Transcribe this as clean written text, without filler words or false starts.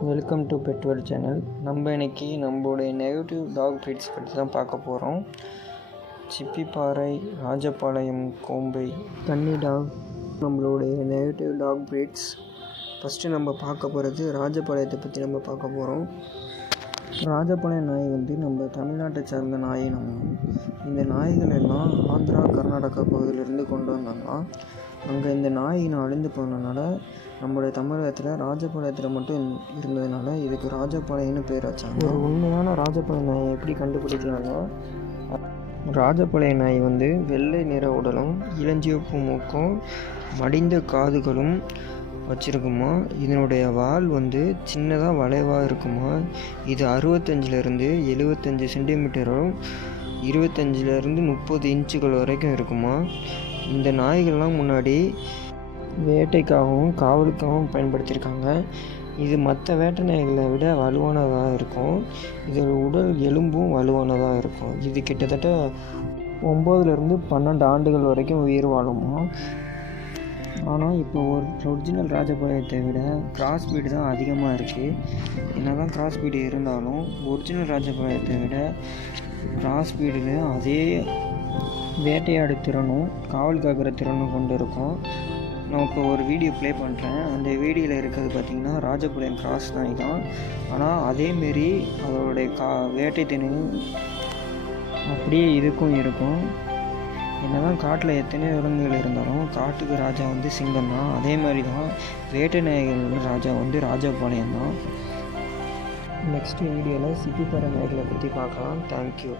Welcome to pet world channel. நம்ம இன்னைக்கு நம்மளுடைய நெகட்டிவ் டாக் ப்ரீட்ஸ் பற்றி தான் பார்க்க போகிறோம். சிப்பிப்பாறை, ராஜபாளையம், கோம்பை, கன்னி டாக் நம்மளுடைய நெகட்டிவ் டாக் ப்ரீட்ஸ். ஃபஸ்ட்டு நம்ம பார்க்க போகிறது ராஜபாளையத்தை பற்றி நம்ம பார்க்க போகிறோம். ராஜபாளையம் நாய் நம்ம தமிழ்நாட்டை சார்ந்த நாயினாலும் இந்த நாய்கள் எல்லாம் ஆந்திரா, கர்நாடகா பகுதியிலிருந்து கொண்டு வந்தாங்கன்னா அங்கே இந்த நாயின் அழிந்து போனதுனால நம்மளுடைய தமிழகத்தில் ராஜபாளையத்தில் மட்டும் இருந்ததுனால இதுக்கு ராஜபாளையம்னு பேர் வச்சாங்க. ஒரு உண்மையான ராஜபாளைய நாயை எப்படி கண்டுபிடிக்கலாம்னா, ராஜபாளைய நாய் வெள்ளை நிற உடலும் இளஞ்சிவப்பு மூக்கும் மடிந்த காதுகளும் வச்சுருக்குமா. இதனுடைய வால் சின்னதாக வளைவாக இருக்குமா. இது 65லேருந்து 75 சென்டிமீட்டரும் 25லேருந்து 30 இன்ச்சுகள் வரைக்கும் இருக்குமா. இந்த நாய்கள்லாம் முன்னாடி வேட்டைக்காகவும் காவலுக்காகவும் பயன்படுத்தியிருக்காங்க. இது மற்ற வேட்டை நாய்களை விட வலுவானதாக இருக்கும். இதோட உடல் எலும்பும் வலுவானதாக இருக்கும். இது கிட்டத்தட்ட 9லேருந்து 12 ஆண்டுகள் வரைக்கும் உயிர் வாழுமா. ஆனால் இப்போ ஒரு ஒரிஜினல் ராஜபாளையத்தை விட கிராஸ் பீடு தான் அதிகமாக இருக்குது. என்ன தான் கிராஸ் பீடு இருந்தாலும் ஒரிஜினல் ராஜபாளையத்தை விட கிராஸ் பீடில் அதே வேட்டையாடு திறனும் காவல் காக்கிற திறனும் கொண்டு இருக்கும். நான் இப்போ ஒரு வீடியோ ப்ளே பண்ணுறேன். அந்த வீடியோவில் இருக்கிறது பார்த்திங்கன்னா ராஜபாளையம் கிராஸ் நாய் தான். ஆனால் அதேமாரி அதோடைய வேட்டை திறனும் அப்படியே இதுக்கும் இருக்கும். என்னதான் காட்டில் எத்தனை விலங்குகள் இருந்தாலும் காட்டுக்கு ராஜா சிங்கம் தான். அதே மாதிரி தான் வேட்டை நாய்கள் ராஜா ராஜபாளையம் தான். நெக்ஸ்ட் வீடியோவில் சிப்பிப்பாறை நாய்களை பற்றி பார்க்கலாம். தேங்க்யூ.